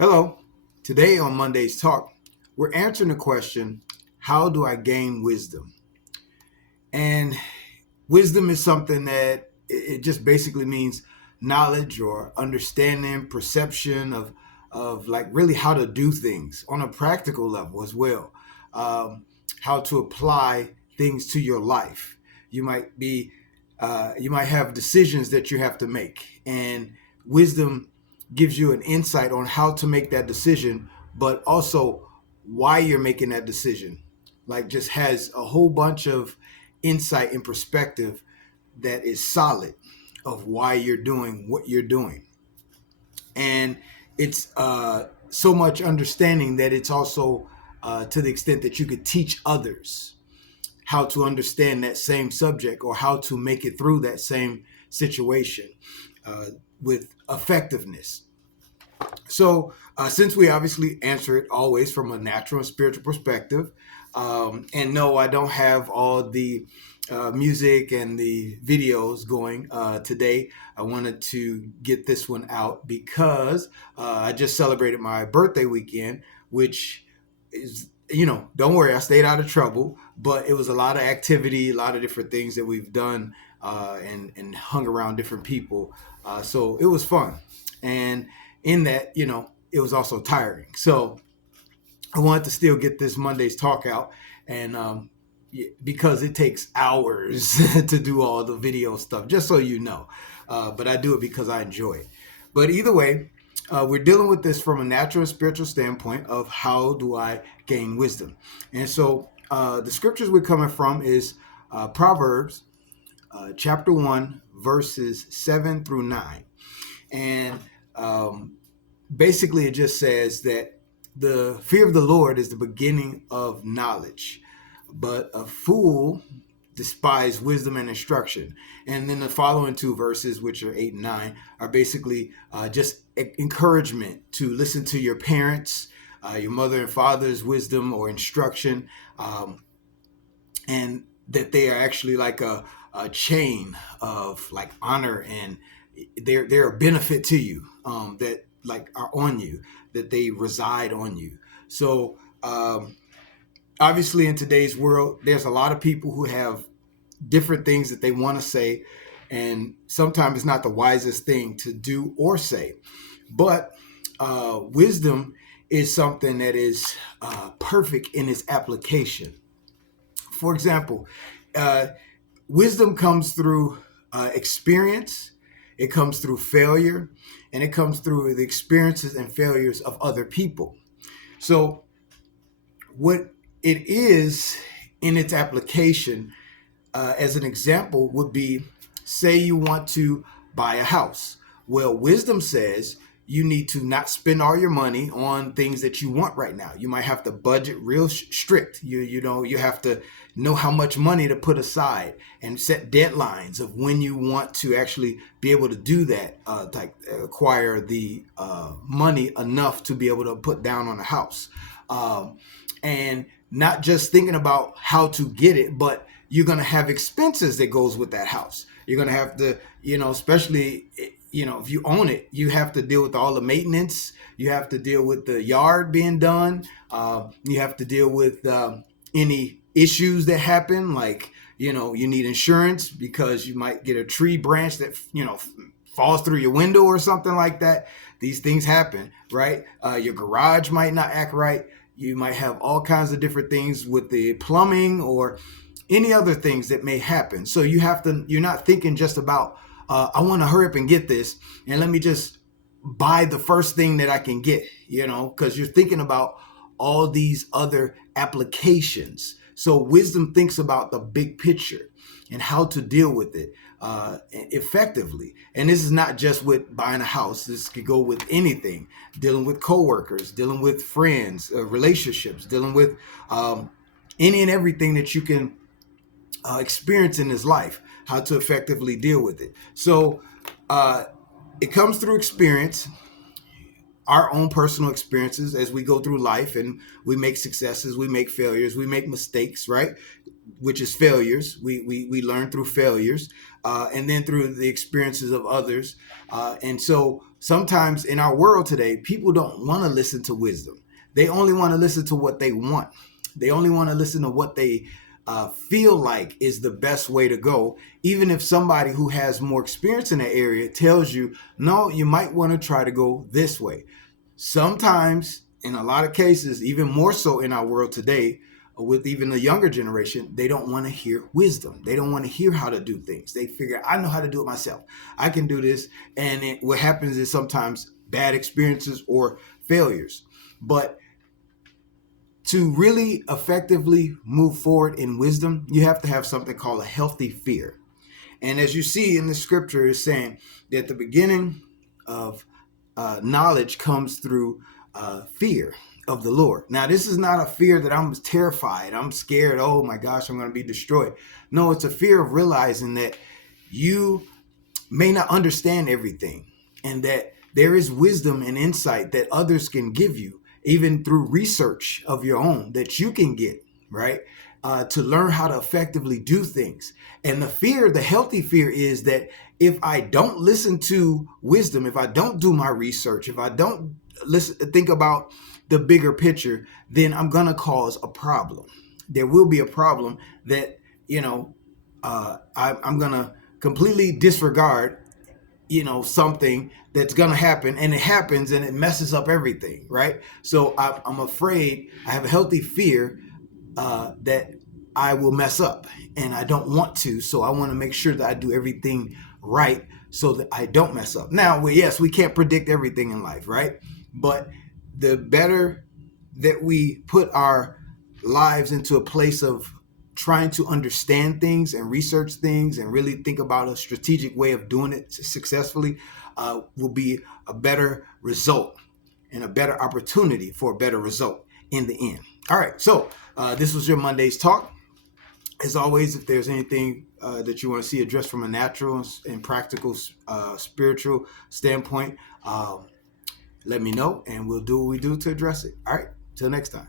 Hello. Today on Monday's Talk, we're answering the question, how do I gain wisdom? And wisdom is something that it just basically means knowledge or understanding, perception of like really how to do things on a practical level as well. How to apply things to your life. You might be you might have decisions that you have to make, and wisdom gives you an insight on how to make that decision, but also why you're making that decision. Like, just has a whole bunch of insight and perspective that is solid of why you're doing what you're doing. And it's so much understanding that it's also to the extent that you could teach others how to understand that same subject or how to make it through that same situation uh, with effectiveness. So, since we obviously answer it always from a natural and spiritual perspective, and no, I don't have all the music and the videos going today. I wanted to get this one out because I just celebrated my birthday weekend, which is, don't worry, I stayed out of trouble, but it was a lot of activity, a lot of different things that we've done and hung around different people. So it was fun. And in that, it was also tiring. So I wanted to still get this Monday's talk out, and because it takes hours to do all the video stuff, just so you know. But I do it because I enjoy it. But either way, we're dealing with this from a natural and spiritual standpoint of how do I gain wisdom. And so the scriptures we're coming from is Proverbs chapter 1, verses 7 through 9. And basically, it just says that the fear of the Lord is the beginning of knowledge, but a fool despise wisdom and instruction. And then the following two verses, which are 8 and 9, are basically just encouragement to listen to your parents, your mother and father's wisdom or instruction, and that they are actually like a chain of like honor, and they're a benefit to you, that like are on you, that they reside on you. So obviously in today's world, there's a lot of people who have different things that they want to say, and sometimes it's not the wisest thing to do or say. But wisdom is something that is perfect in its application. For example, uh, wisdom comes through experience, it comes through failure, and it comes through the experiences and failures of other people. So, what it is in its application, as an example, would be, say you want to buy a house. Well, wisdom says you need to not spend all your money on things that you want right now. You might have to budget real strict. You have to know how much money to put aside and set deadlines of when you want to actually be able to do that, like acquire the money enough to be able to put down on a house. And not just thinking about how to get it, but you're going to have expenses that goes with that house. You're going to have to, especially, if you own it, you have to deal with all the maintenance. You have to deal with the yard being done. You have to deal with any issues that happen, like, you need insurance because you might get a tree branch that, falls through your window or something like that. These things happen, right? Your garage might not act right. You might have all kinds of different things with the plumbing or any other things that may happen. So you're not thinking just about, I want to hurry up and get this, and let me just buy the first thing that I can get, because you're thinking about all these other applications. So wisdom thinks about the big picture and how to deal with it effectively. And this is not just with buying a house. This could go with anything, dealing with coworkers, dealing with friends, relationships, dealing with any and everything that you can experience in this life, how to effectively deal with it. So it comes through experience, our own personal experiences as we go through life, and we make successes, we make failures, we make mistakes, right? which is failures. We learn through failures, and then through the experiences of others. And so sometimes in our world today, people don't want to listen to wisdom. They only want to listen to what they want. They only want to listen to what they feel like is the best way to go, even if somebody who has more experience in that area tells you, no, you might want to try to go this way. Sometimes, in a lot of cases, even more so in our world today, with even the younger generation, they don't want to hear wisdom. They don't want to hear how to do things. They figure, I know how to do it myself. I can do this. And what happens is sometimes bad experiences or failures. But to really effectively move forward in wisdom, you have to have something called a healthy fear. And as you see in the scripture, it's saying that the beginning of knowledge comes through fear of the Lord. Now, this is not a fear that I'm terrified, I'm scared, oh my gosh, I'm going to be destroyed. No, it's a fear of realizing that you may not understand everything, and that there is wisdom and insight that others can give you, even through research of your own that you can get, right? To learn how to effectively do things. And the fear, the healthy fear, is that if I don't listen to wisdom, if I don't do my research, if I don't think about the bigger picture, then I'm going to cause a problem. There will be a problem that, I'm going to completely disregard, something that's going to happen, and it happens and it messes up everything, right? So I'm afraid, I have a healthy fear that I will mess up, and I don't want to. So I want to make sure that I do everything right so that I don't mess up. Now, yes, we can't predict everything in life, right? But the better that we put our lives into a place of trying to understand things and research things and really think about a strategic way of doing it successfully, will be a better result and a better opportunity for a better result in the end. All right, so this was your Monday's talk. As always, if there's anything that you want to see addressed from a natural and practical spiritual standpoint, let me know, and we'll do what we do to address it. All right, till next time.